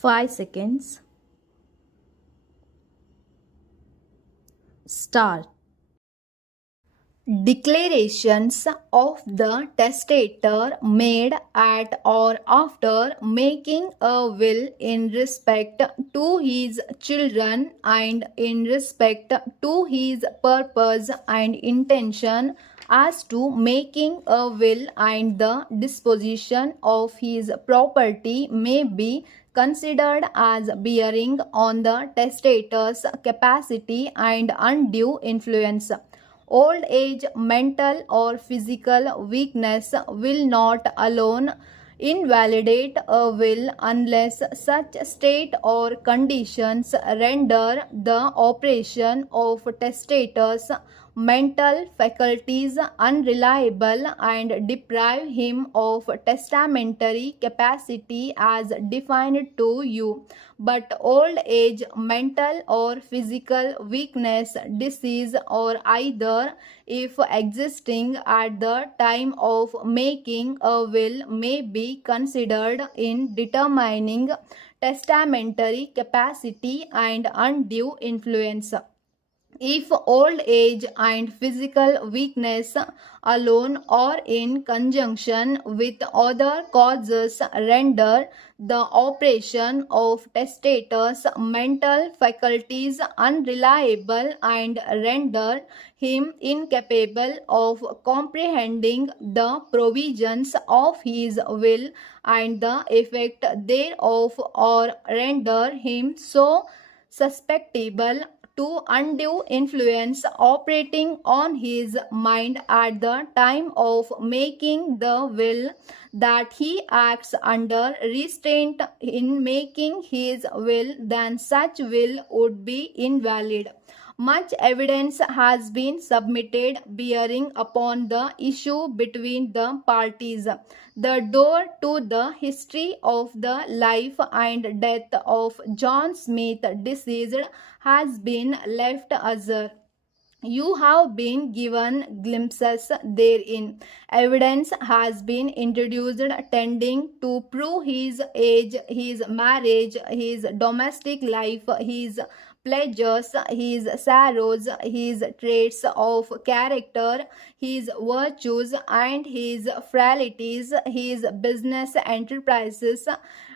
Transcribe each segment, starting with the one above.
5 seconds. Start. Declarations of the testator made at or after making a will in respect to his children and in respect to his purpose and intention as to making a will and the disposition of his property may be considered as bearing on the testator's capacity and undue influence. Old age, mental or physical weakness will not alone invalidate a will unless such state or conditions render the operation of testator's mental faculties unreliable and deprive him of testamentary capacity as defined to you. But old age, mental or physical weakness, disease, or either, if existing at the time of making a will, may be considered in determining testamentary capacity and undue influence. If old age and physical weakness alone or in conjunction with other causes render the operation of testator's mental faculties unreliable and render him incapable of comprehending the provisions of his will and the effect thereof, or render him so susceptible to undue influence operating on his mind at the time of making the will that he acts under restraint in making his will, then such will would be invalid. Much evidence has been submitted bearing upon the issue between the parties. The door to the history of the life and death of John Smith, deceased, has been left ajar. You have been given glimpses therein. Evidence has been introduced tending to prove his age, his marriage, his domestic life, his pleasures, his sorrows, his traits of character, his virtues and his frailties, his business enterprises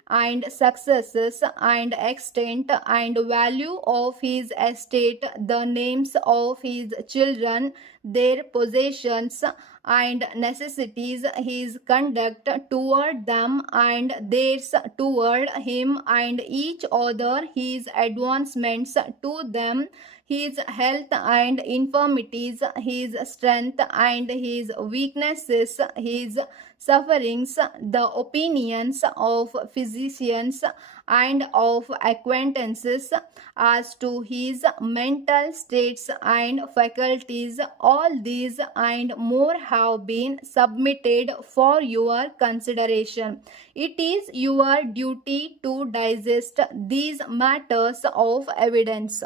and successes and extent and value of his estate, the names of his children, their possessions and necessities, his conduct toward them and theirs toward him and each other, his advancements to them, his health and infirmities, his strength and his weaknesses, his sufferings, the opinions of physicians and of acquaintances as to his mental states and faculties. All these and more have been submitted for your consideration. It is your duty to digest these matters of evidence.